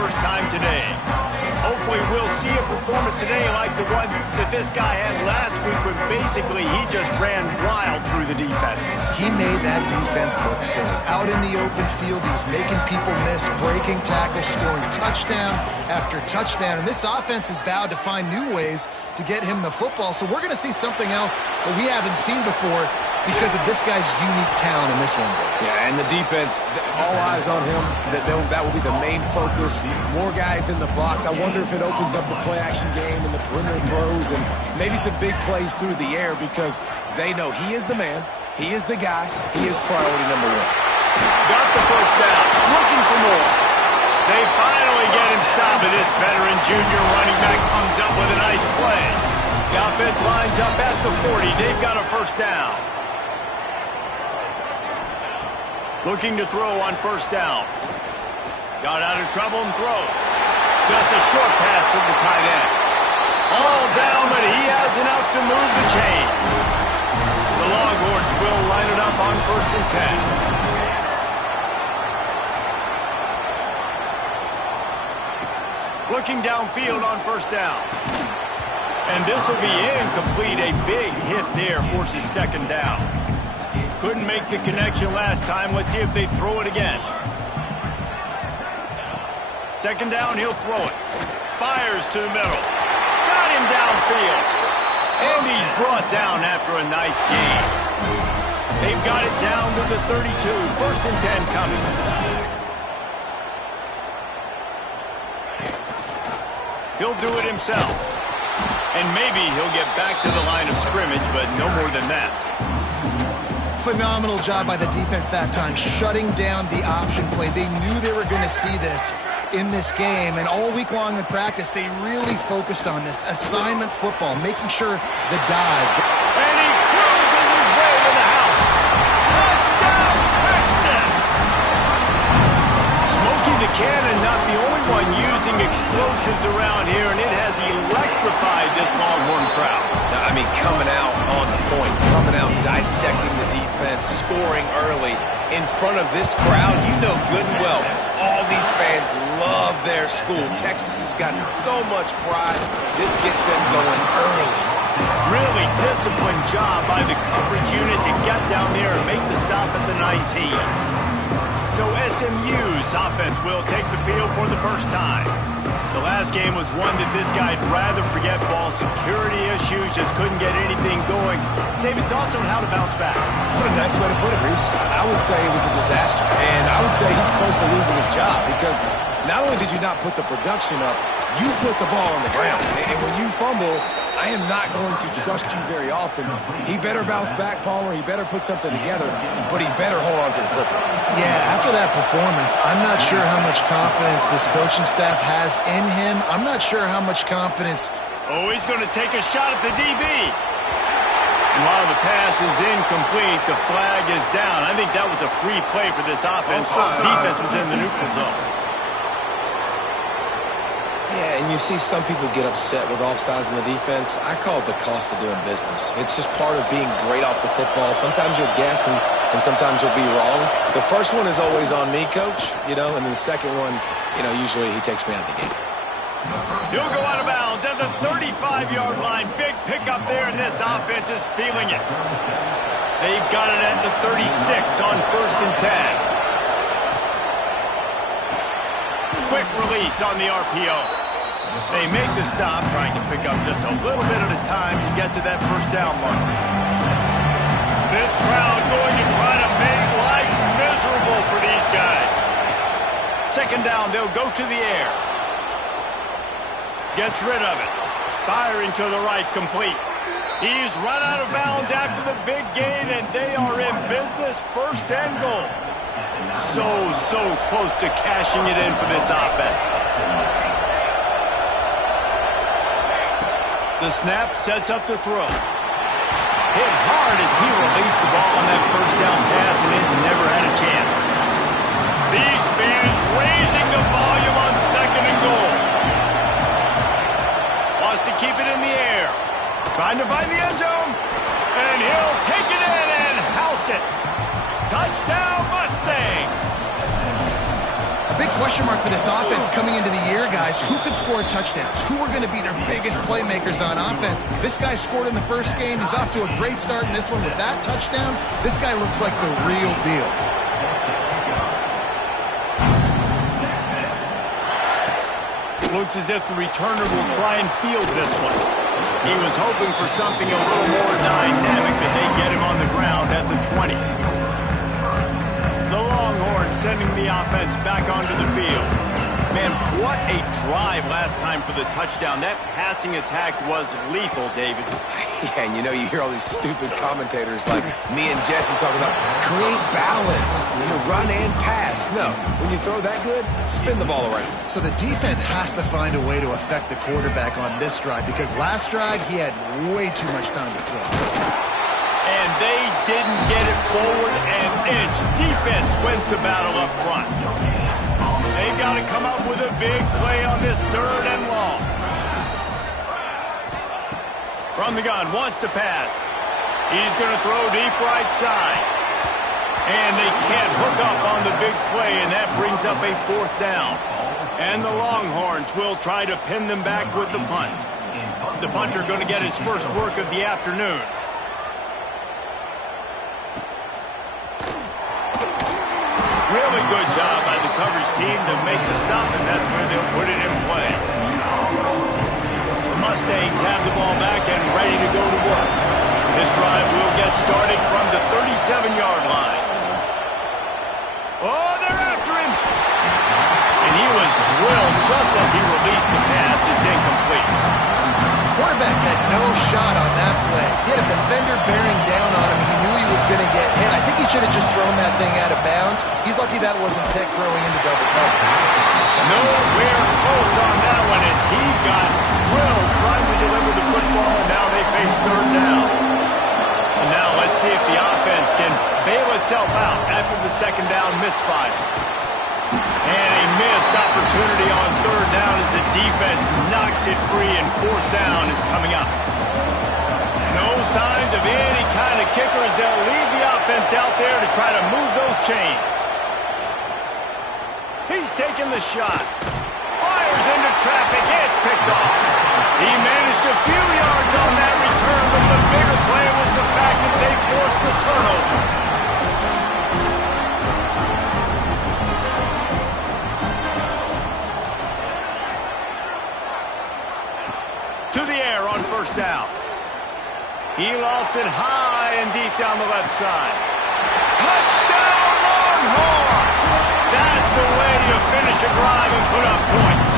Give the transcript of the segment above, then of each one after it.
first time today. Hopefully we'll see a performance today like the one that this guy had last week when basically he just ran wild through the defense. He made that defense look silly. Out in the open field, he was making people miss, breaking tackles, scoring touchdown after touchdown. And this offense has vowed to find new ways to get him the football. So we're going to see something else that we haven't seen before because of this guy's unique talent in this one. Yeah, and the defense, all eyes on him. That will be the main focus. More guys in the box. I wonder if it opens up the play-action game and the perimeter throws and maybe some big plays through the air because they know he is the man, he is the guy, he is priority number one. Got the first down, looking for more. They finally get him stopped, and this veteran junior running back comes up with a nice play. The offense lines up at the 40. They've got a first down. Looking to throw on first down. Got out of trouble and throws. Just a short pass to the tight end. All down, but he has enough to move the chains. The Longhorns will line it up on 1st and 10. Looking downfield on first down. And this will be incomplete. A big hit there forces second down. Couldn't make the connection last time. Let's see if they throw it again. Second down, he'll throw it. Fires to the middle. Got him downfield. And he's brought down after a nice gain. They've got it down to the 32. 1st and 10 coming. He'll do it himself. And maybe he'll get back to the line of scrimmage, but no more than that. Phenomenal job by the defense that time, shutting down the option play. They knew they were going to see this in this game, and all week long in practice, they really focused on this assignment football, making sure the dive. And he cruises his way to the house. Touchdown, Texas! Smokey the Cannon, not the only one using explosives around here, and it has electrified this Longhorn crowd. I mean, coming out on point, coming out dissecting the defense, scoring early in front of this crowd. You know good and well, all these fans love their school. Texas has got so much pride. This gets them going early. Really disciplined job by the coverage unit to get down there and make the stop at the 19. So SMU's offense will take the field for the first time. The last game was one that this guy'd rather forget. Ball security issues, just couldn't get anything going. David, thoughts on how to bounce back? What a nice way to put it, Reese. I would say it was a disaster. And I would say he's close to losing his job because not only did you not put the production up, you put the ball on the ground. And when you fumble, I am not going to trust you very often. He better bounce back, Palmer. He better put something together, but he better hold on to the football. Yeah, after that performance, I'm not sure how much confidence this coaching staff has in him. I'm not sure how much confidence. Oh, he's going to take a shot at the DB. And while the pass is incomplete, the flag is down. I think that was a free play for this offense. Defense was in the neutral zone. Yeah, and you see some people get upset with offsides in the defense. I call it the cost of doing business. It's just part of being great off the football. Sometimes you'll guess and sometimes you'll be wrong. The first one is always on me, Coach, and then the second one, usually he takes me out of the game. He'll go out of bounds at the 35-yard line. Big pickup there, and this offense is feeling it. They've got it at the 36 on 1st and 10. Quick release on the RPO. They make the stop, trying to pick up just a little bit at a time to get to that first down mark. This crowd going to try to make life miserable for these guys. Second down, they'll go to the air. Gets rid of it. Firing to the right, complete. He's run out of bounds after the big gain, and they are in business, 1st and goal. So close to cashing it in for this offense. The snap sets up the throw. Hit hard as he released the ball on that first down pass, and it never had a chance. These fans raising the volume on 2nd and goal. Wants to keep it in the air. Trying to find the end zone. And he'll take it in and house it. Touchdown, Mustangs. A big question question mark for this offense coming into the year, guys. Who could score touchdowns? Who are going to be their biggest playmakers on offense? This guy scored in the first game. He's off to a great start in this one with that touchdown. This guy looks like the real deal. Looks as if the returner will try and field this one. He was hoping for something a little more dynamic, but they get him on the ground at the 20. The Longhorns sending the offense back onto the field. Man, what a drive last time for the touchdown. That passing attack was lethal, David. Yeah, and you hear all these stupid commentators like me and Jesse talking about create balance, run and pass. No, when you throw that good, spin the ball around. So the defense has to find a way to affect the quarterback on this drive because last drive he had way too much time to throw. And they didn't get it forward an inch. Defense wins the battle up front. They've got to come up with a big play on this 3rd and long. From the gun, wants to pass. He's going to throw deep right side. And they can't hook up on the big play, and that brings up a 4th down. And the Longhorns will try to pin them back with the punt. The punter going to get his first work of the afternoon. Really good job by the coverage team to make the stop, and that's where they'll put it in play. The Mustangs have the ball back and ready to go to work. This drive will get started from the 37-yard line. Oh, they're after him! And he was drilled just as he released the pass. It's incomplete. Quarterback had no shot on that play. He had a defender bearing down on him. He knew he was going to get hit. I think he should have just thrown that thing out of bounds. He's lucky that wasn't picked throwing into double coverage. Nowhere close on that one as he got drilled trying to deliver the football, and now they face 3rd down. And now let's see if the offense can bail itself out after the 2nd down misfire. And a missed opportunity on 3rd down as the defense knocks it free, and 4th down is coming up. No signs of any kind of kickers. They'll leave the offense out there to try to move those chains. He's taking the shot. Fires into traffic. It's picked off. He managed a few yards on that return, but the bigger play was the fact that they forced the turnover. To the air on 1st down. He lost it high and deep down the left side. Touchdown, Longhorn! That's the way you finish a drive and put up points.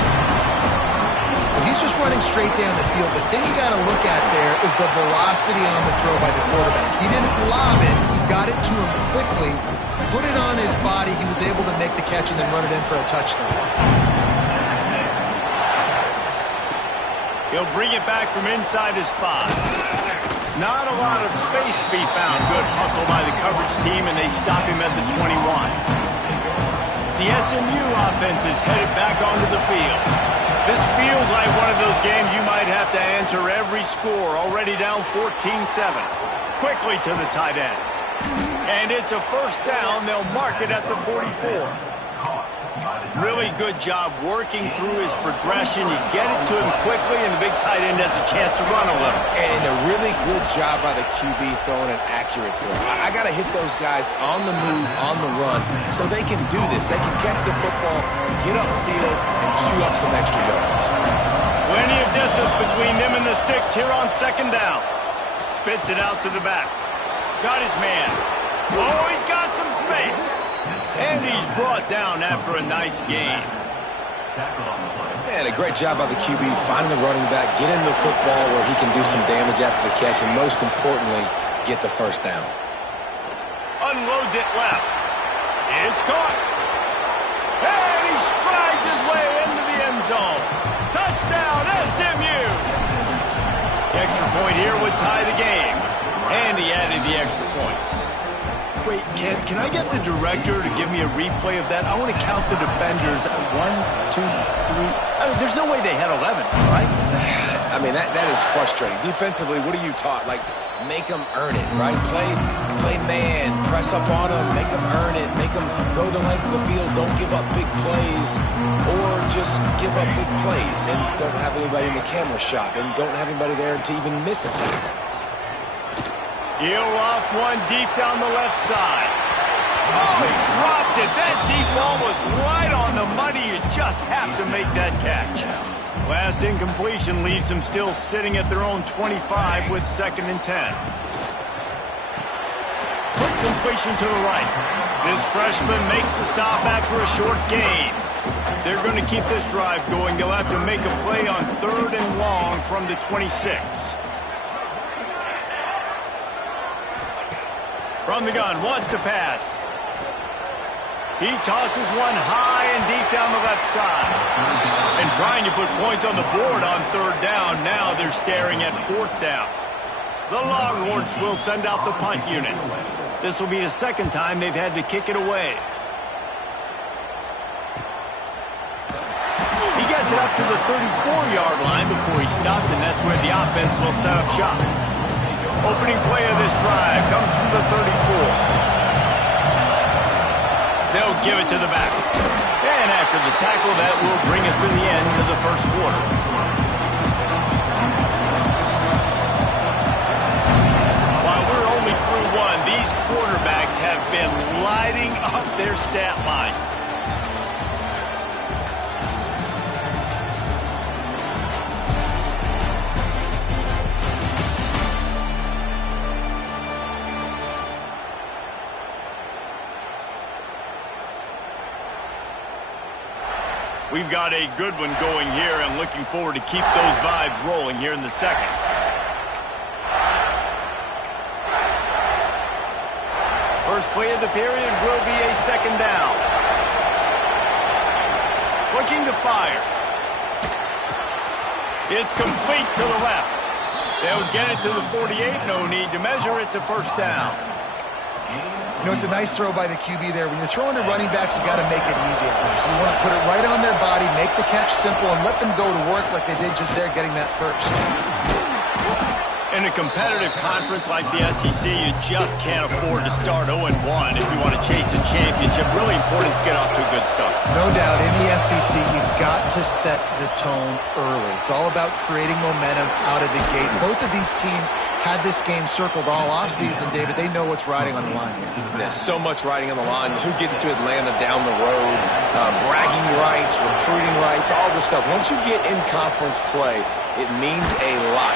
But he's just running straight down the field. The thing you got to look at there is the velocity on the throw by the quarterback. He didn't lob it. He got it to him quickly, put it on his body. He was able to make the catch and then run it in for a touchdown. He'll bring it back from inside his 5. Not a lot of space to be found. Good hustle by the coverage team, and they stop him at the 21. The SMU offense is headed back onto the field. This feels like one of those games you might have to answer every score. Already down 14-7. Quickly to the tight end. And it's a 1st down. They'll mark it at the 44. Really good job working through his progression. You get it to him quickly, and the big tight end has a chance to run a little. And a really good job by the QB throwing an accurate throw. I got to hit those guys on the move, on the run, so they can do this. They can catch the football, get upfield, and chew up some extra yards. Plenty of distance between them and the sticks here on 2nd down. Spits it out to the back. Got his man. Oh, he's got some space. And he's brought down after a nice game. And a great job by the QB finding the running back, getting the football where he can do some damage after the catch, and most importantly, get the 1st down. Unloads it left. It's caught. And he strides his way into the end zone. Touchdown, SMU. The extra point here would tie the game. And he added the extra point. Wait, can I get the director to give me a replay of that? I want to count the defenders. 1, 2, 3. there's no way they had 11, right? I mean, that is frustrating. Defensively, what are you taught? Like, make them earn it, right? Play man, press up on them, make them earn it, make them go the length of the field, don't give up big plays, or just give up big plays and don't have anybody in the camera shot and don't have anybody there to even miss a tackle. He'll off one deep down the left side. Oh, he dropped it. That deep ball was right on the money. You just have to make that catch. Last incompletion leaves them still sitting at their own 25 with 2nd and 10. Quick completion to the right. This freshman makes the stop after a short gain. They're going to keep this drive going. They'll have to make a play on 3rd and long from the 26. From the gun, wants to pass. He tosses one high and deep down the left side. And trying to put points on the board on 3rd down. Now they're staring at 4th down. The Longhorns will send out the punt unit. This will be the 2nd time they've had to kick it away. He gets it up to the 34-yard line before he stopped, and that's where the offense will set up shop. Opening play of this drive comes from the 34. They'll give it to the back. And after the tackle, that will bring us to the end of the 1st quarter. While we're only through one, these quarterbacks have been lighting up their stat lines. We've got a good one going here and looking forward to keep those vibes rolling here in the 2nd. First play of the period will be a 2nd down. Looking to fire. It's complete to the left. They'll get it to the 48. No need to measure. It's a 1st down. You know, it's a nice throw by the QB there. When you're throwing to running backs, you got to make it easy on them. So you want to put it right on their body, make the catch simple, and let them go to work like they did just there getting that first. In a competitive conference like the SEC, you just can't afford to start 0-1 if you want to chase a championship. Really important to get off to a good start. No doubt, in the SEC, you've got to set the tone early. It's all about creating momentum out of the gate. Both of these teams had this game circled all offseason, David. They know what's riding on the line here. There's so much riding on the line. Who gets to Atlanta down the road? Bragging rights, recruiting rights, all this stuff. Once you get in conference play, it means a lot.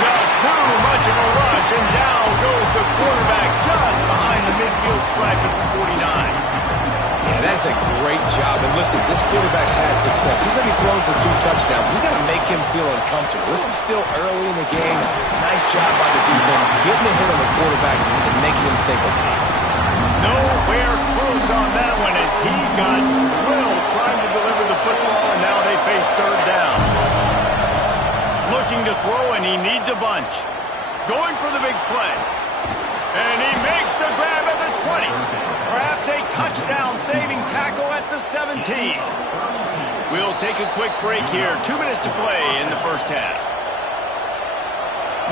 Just too much of a rush, and down goes the quarterback just behind the midfield stripe at the 49. Yeah, that's a great job. And listen, this quarterback's had success. He's already thrown for 2 touchdowns. We got to make him feel uncomfortable. This is still early in the game. Nice job by the defense, getting a hit on the quarterback and making him think about it. Nowhere close on that one as he got drilled trying to deliver the football, and now they face 3rd down. Looking to throw, and he needs a bunch. Going for the big play. And he makes the grab at the 20. Perhaps a touchdown-saving tackle at the 17. We'll take a quick break here. 2 minutes to play in the 1st half.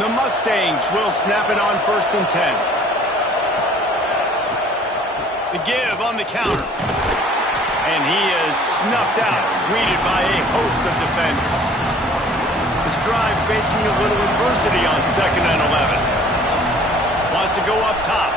The Mustangs will snap it on 1st and 10. The give on the counter. And he is snuffed out, greeted by a host of defenders. This drive facing a little adversity on 2nd and 11. Wants to go up top.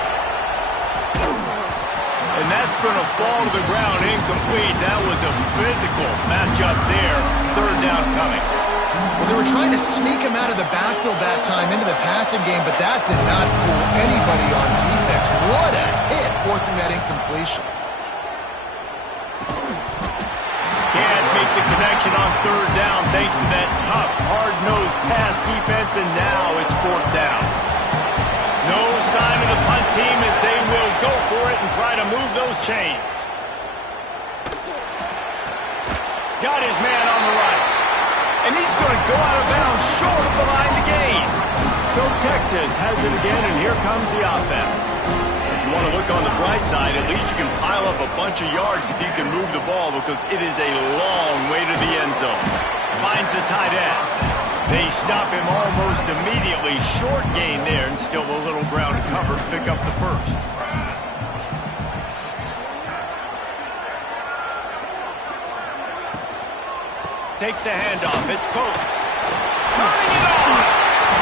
And that's going to fall to the ground incomplete. That was a physical matchup there. 3rd down coming. Well, they were trying to sneak him out of the backfield that time into the passing game, but that did not fool anybody on defense. What a hit, forcing that incompletion. Can't make the connection on 3rd down thanks to that tough, hard-nosed pass defense, and now it's 4th down. No sign of the punt team as they will go for it and try to move those chains. Got his man on the right. And he's going to go out of bounds short of the line to gain. So Texas has it again, and here comes the offense. you want to look on the bright side, at least you can pile up a bunch of yards if you can move the ball because it is a long way to the end zone. Finds the tight end. They stop him almost immediately. Short gain there and still a little ground to cover to pick up the first. Takes the handoff. It's Coates. Turning it on.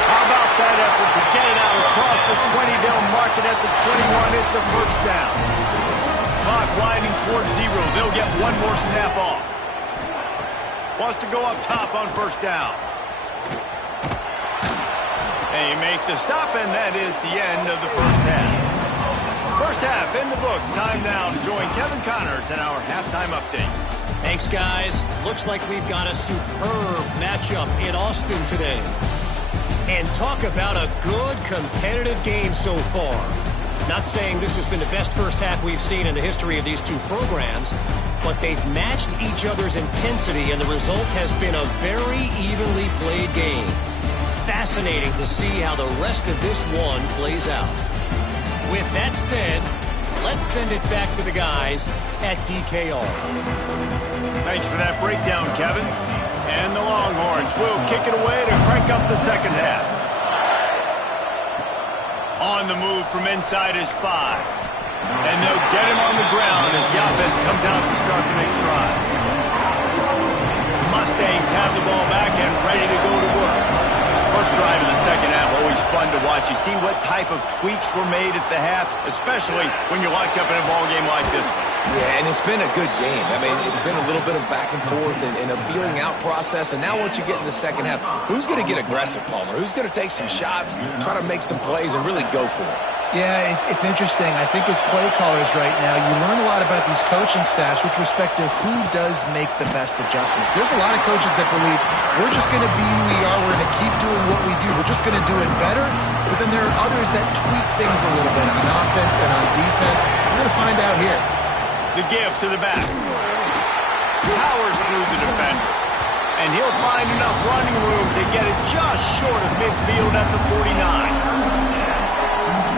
How about that effort to get it out across the 20? They'll mark it at the 21. It's a first down. Clock winding towards 0. They'll get one more snap off. Wants to go up top on first down. They make the stop, and that is the end of the first half. First half in the books. Time now to join Kevin Connors in our halftime update. Thanks, guys. Looks like we've got a superb matchup in Austin today. And talk about a good competitive game so far. Not saying this has been the best first half we've seen in the history of these two programs, but they've matched each other's intensity, and the result has been a very evenly played game. Fascinating to see how the rest of this one plays out. With that said, let's send it back to the guys at DKR. Thanks for that breakdown, Kevin. And the Longhorns will kick it away to crank up the second half. On the move from inside is 5. And they'll get him on the ground as the offense comes out to start the next drive. Mustangs have the ball back and ready to go to work. First drive of the second half, always fun to watch. You see what type of tweaks were made at the half, especially when you're locked up in a ball game like this one. Yeah, and it's been a good game. I mean, it's been a little bit of back and forth and a feeling out process. And now once you get in the second half, who's going to get aggressive, Palmer? Who's going to take some shots, try to make some plays, and really go for it? Yeah, it's interesting. I think as play callers right now, you learn a lot about these coaching staffs with respect to who does make the best adjustments. There's a lot of coaches that believe we're just going to be who we are. We're going to keep doing what we do. We're just going to do it better. But then there are others that tweak things a little bit on offense and on defense. We're going to find out here. The give to the back. Powers through the defender. And he'll find enough running room to get it just short of midfield at the 49.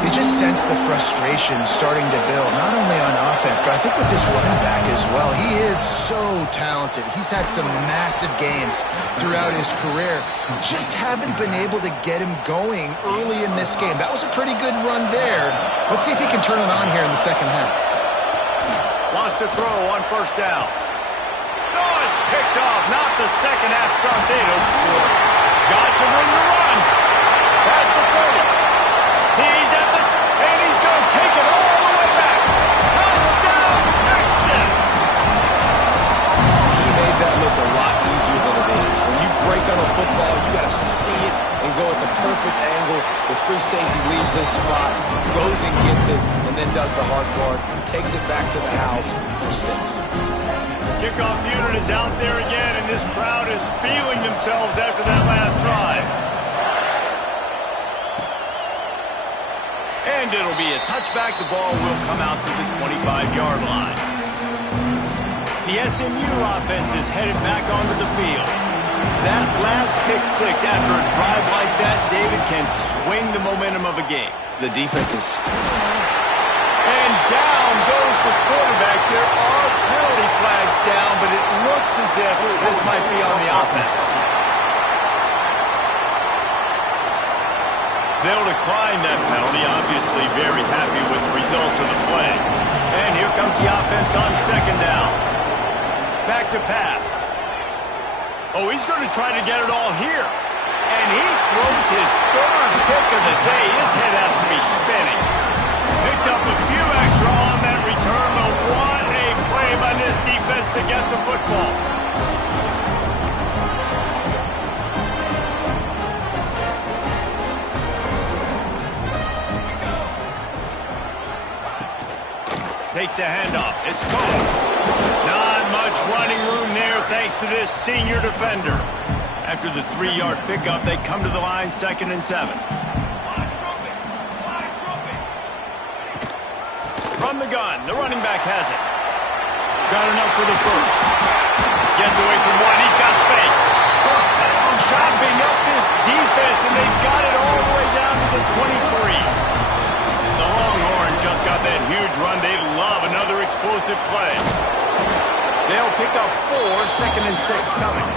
You just sense the frustration starting to build, not only on offense, but I think with this running back as well. He is so talented. He's had some massive games throughout his career. Just haven't been able to get him going early in this game. That was a pretty good run there. Let's see if he can turn it on here in the second half. Wants to throw on first down. Oh, it's picked off. Not the second half start they'd hoped for. Got some room to run. Past the 30. He's at the, and he's going to take it all the way back. Touchdown, Texans! He made that look a lot easier than it is. When you break on a football, you got to see it and go at the perfect angle. The free safety leaves his spot, goes and gets it, and then does the hard part, takes it back to the house for 6. Kickoff unit is out there again, and this crowd is feeling themselves after that last drive. And it'll be a touchback. The ball will come out to the 25-yard line. The SMU offense is headed back onto the field. That last pick 6 after a drive like that, David, can swing the momentum of a game. The defense is... And down goes the quarterback. There are penalty flags down, but it looks as if this might be on the offense. They'll decline that penalty, obviously very happy with the results of the play. And here comes the offense on second down. Back to pass. Oh, he's going to try to get it all here. And he throws his third pick of the day. His head has to be spinning. Picked up a few extra on that return, but what a play by this defense to get the football. Takes the handoff. It's Coates. Not much running room there thanks to this senior defender. After the 3-yard pickup, they come to the line 2nd and 7. From the gun, the running back has it. Got enough for the first. Gets away from one. He's got space. Chopping up this defense, and they've got it all the way down to the 23. The Longhorns just got edge run, they love another explosive play. They'll pick up 4, 2nd and 6 coming.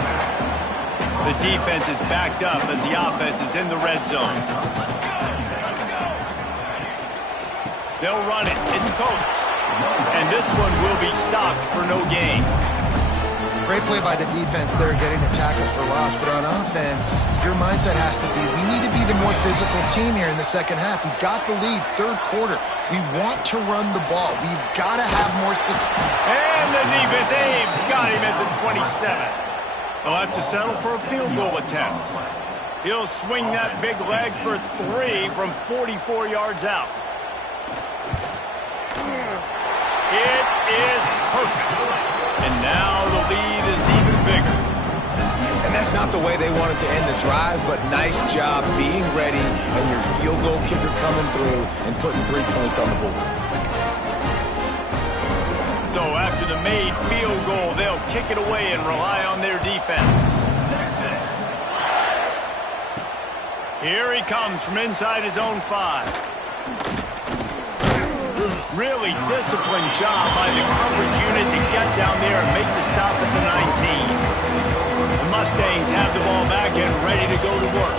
The defense is backed up as the offense is in the red zone. They'll run it. It's Coates. And this one will be stopped for no gain. Great play by the defense there, getting the tackle for loss. But on offense, your mindset has to be, we need to be the more physical team here in the second half. We've got the lead, third quarter. We want to run the ball. We've got to have more success. And the defense, they've got him at the 27. They'll have to settle for a field goal attempt. He'll swing that big leg for 3 from 44 yards out. It is perfect. And now the lead is even bigger. And that's not the way they wanted to end the drive, but nice job being ready and your field goal kicker coming through and putting 3 points on the board. So after the made field goal, they'll kick it away and rely on their defense. Here he comes from inside his own 5. Really disciplined job by the coverage unit to get down there and make the stop at the 19. The Mustangs have the ball back and ready to go to work.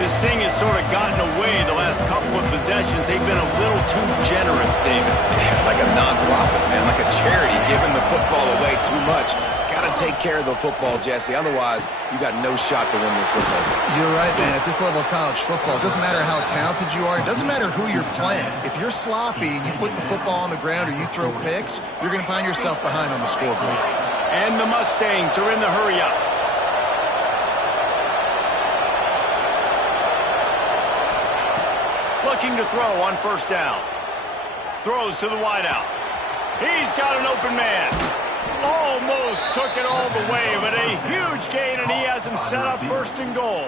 This thing has sort of gotten away the last couple of possessions. They've been a little too generous, David. Yeah, like a non-profit, man, like a charity giving the football away too much. Got to take care of the football, Jesse. Otherwise, you got no shot to win this football game. You're right, man. At this level of college football, it doesn't matter how talented you are. It doesn't matter who you're playing. If you're sloppy and you put the football on the ground or you throw picks, you're going to find yourself behind on the scoreboard. And the Mustangs are in the hurry-up. Looking to throw on first down. Throws to the wideout. He's got an open man. Almost took it all the way, but a huge gain, and he has him set up 1st and goal.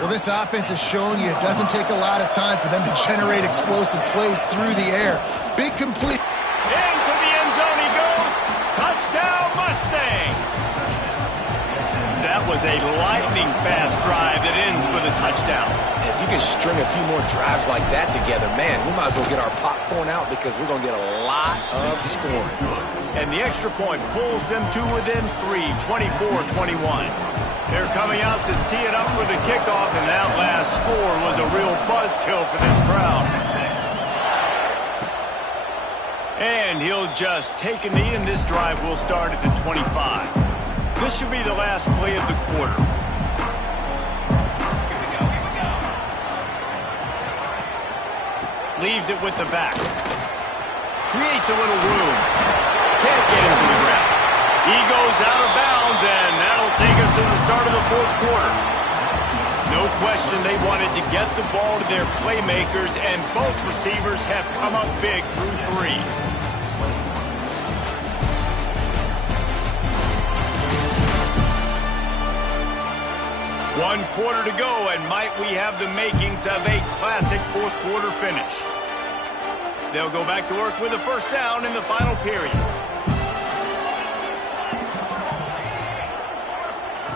Well, this offense has shown you it doesn't take a lot of time for them to generate explosive plays through the air. Big complete. Into the end zone he goes. Touchdown, Mustangs. That was a lightning-fast drive that ends with a touchdown. If you can string a few more drives like that together, man, we might as well get our popcorn out because we're going to get a lot of scoring. And the extra point pulls them to within 3, 24-21. They're coming out to tee it up for the kickoff, and that last score was a real buzzkill for this crowd. And he'll just take a knee, and this drive will start at the 25. This should be the last play of the quarter. Leaves it with the back. Creates a little room. Can't get him to the ground. He goes out of bounds, and that'll take us to the start of the 4th quarter. No question they wanted to get the ball to their playmakers, and both receivers have come up big through 3. One quarter to go, and might we have the makings of a classic 4th quarter finish. They'll go back to work with a first down in the final period.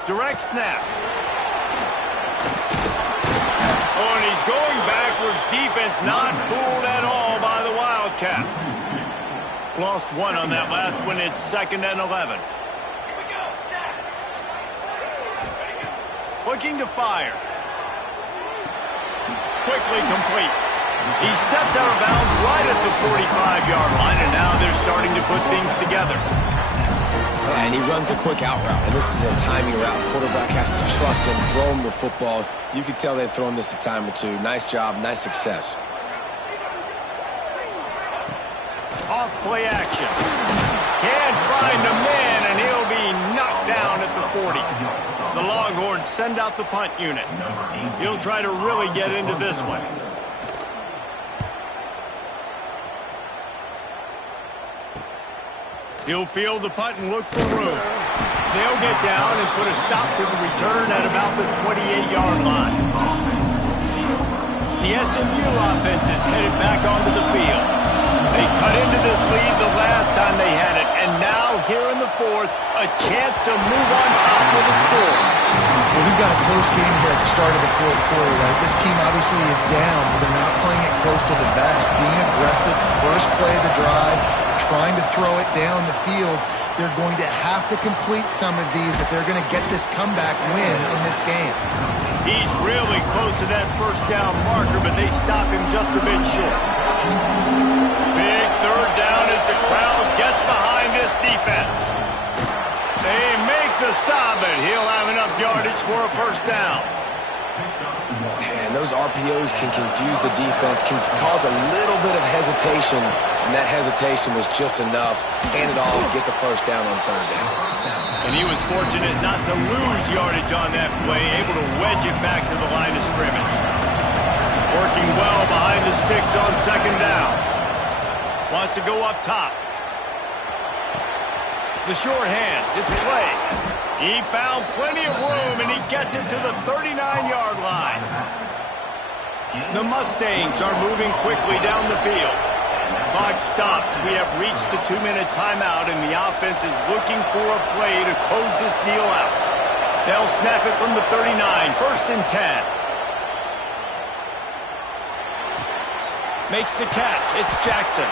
Direct snap. Oh, and he's going backwards. Defense not fooled at all by the Wildcat. Lost 1 on that last one. It's 2nd and 11. Looking to fire. Quickly complete. He stepped out of bounds right at the 45-yard line, and now they're starting to put things together. And he runs a quick out route, and this is a timing route. Quarterback has to trust him, throw him the football. You can tell they've thrown this a time or two. Nice job, nice success. Off play action. Can't find a man, and he'll be knocked down at the 40. The Longhorns send out the punt unit. He'll try to really get into this one. He'll field the punt and look for room. They'll get down and put a stop to the return at about the 28-yard line. The SMU offense is headed back onto the field. They cut into this lead the last time they had it, and now here in the fourth, a chance to move on top with a score. Well, we've got a close game here at the start of the fourth quarter, right? This team obviously is down, but they're not playing it close to the vest. Being aggressive, first play of the drive, trying to throw it down the field. They're going to have to complete some of these if they're going to get this comeback win in this game. He's really close to that first down marker, but they stop him just a bit short. Big third down as the crowd gets behind this defense. They make the stop, and he'll have enough yardage for a first down. And those RPOs can confuse the defense, can cause a little bit of hesitation, and that hesitation was just enough. Hand it off, get the first down on third down. And he was fortunate not to lose yardage on that play, able to wedge it back to the line of scrimmage. Working well behind the sticks on second down. Wants to go up top. The short hands, it's play. He found plenty of room, and he gets it to the 39-yard line. The Mustangs are moving quickly down the field. Clock stops. We have reached the 2-minute timeout, and the offense is looking for a play to close this deal out. They'll snap it from the 39, first and 10. Makes the catch. It's Jackson.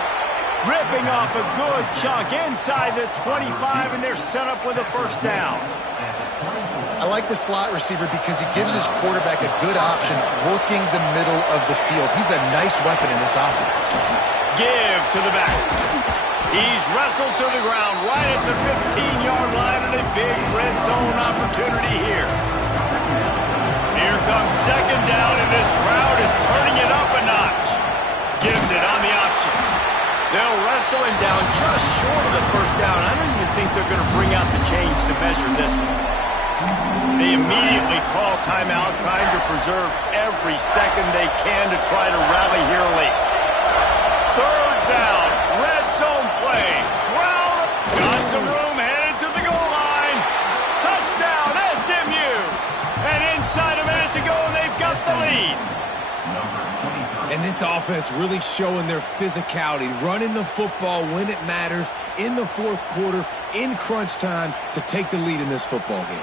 Ripping off a good chunk inside the 25, and they're set up with a first down. I like the slot receiver because he gives his quarterback a good option working the middle of the field. He's a nice weapon in this offense. Give to the back. He's wrestled to the ground right at the 15-yard line, and a big red zone opportunity here. Here comes second down, and this crowd is turning it up a notch. Gives it on the option. They'll wrestle him down just short of the first down. I don't even think they're going to bring out the chains to measure this one. They immediately call timeout, trying to preserve every second they can to try to rally here late. Third down, red zone play. Ground, got some room, headed to the goal line. Touchdown, SMU. And inside a minute to go, and they've got the lead. And this offense really showing their physicality, running the football when it matters in the fourth quarter, in crunch time, to take the lead in this football game.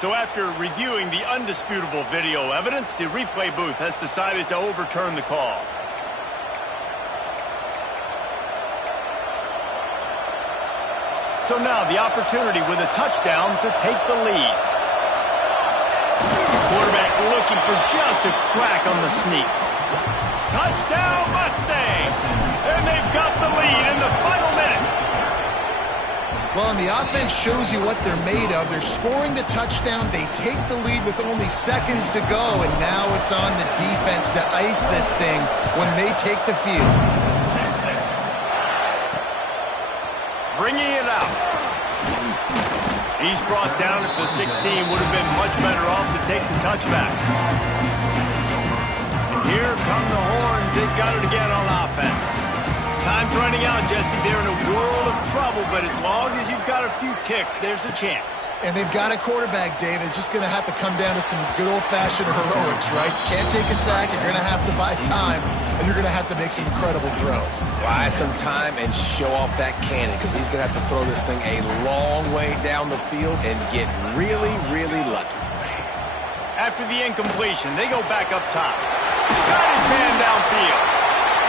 So after reviewing the undisputable video evidence, the replay booth has decided to overturn the call. So now the opportunity with a touchdown to take the lead. Quarterback looking for just a crack on the sneak. Touchdown Mustangs! And they've got the lead in the final minute. Well, and the offense shows you what they're made of. They're scoring the touchdown. They take the lead with only seconds to go, and now it's on the defense to ice this thing when they take the field. Bringing it out. He's brought down at the 16. Would have been much better off to take the touchback. And here come the horns. They've got it again on offense. Time's running out, Jesse. They're in a world of trouble, but as long as you've got a few ticks, there's a chance. And they've got a quarterback, David. It's just going to have to come down to some good old-fashioned heroics, right? You can't take a sack. You're going to have to buy time, and you're going to have to make some incredible throws. Buy some time and show off that cannon, because he's going to have to throw this thing a long way down the field and get really, really lucky. After the incompletion, they go back up top. Got his man downfield.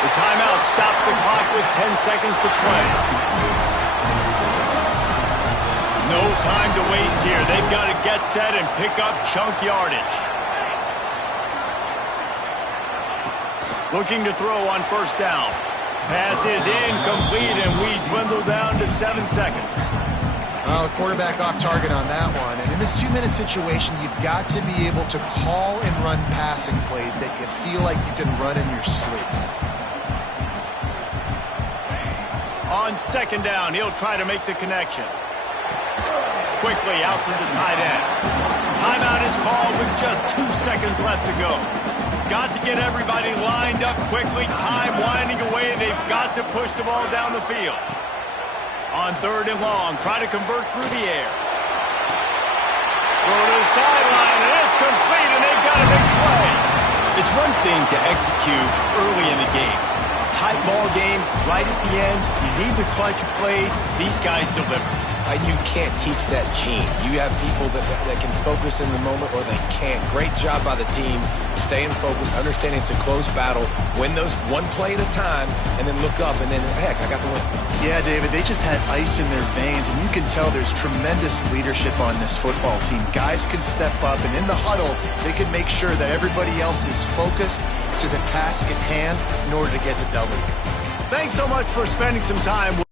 The timeout stops the clock with 10 seconds to play. No time to waste here. They've got to get set and pick up chunk yardage. Looking to throw on first down. Pass is incomplete, and we dwindle down to 7 seconds. Well, the quarterback off target on that one. And in this 2-minute situation, you've got to be able to call and run passing plays that you feel like you can run in your sleep. On second down, he'll try to make the connection. Quickly out to the tight end. Timeout is called with just 2 seconds left to go. Got to get everybody lined up quickly. Time winding away. They've got to push the ball down the field. On third and long, try to convert through the air. Throw to the sideline, and it's complete, and they've got a big play. It's one thing to execute early in the game. Tight ball game, right at the end, you need the clutch plays. These guys deliver. You can't teach that gene. You have people that can focus in the moment or they can't. Great job by the team, staying focused, understanding it's a close battle, win those one play at a time, and then look up, and then, heck, I got the win. Yeah, David, they just had ice in their veins, and you can tell there's tremendous leadership on this football team. Guys can step up, and in the huddle, they can make sure that everybody else is focused to the task at hand in order to get the W. Thanks so much for spending some time with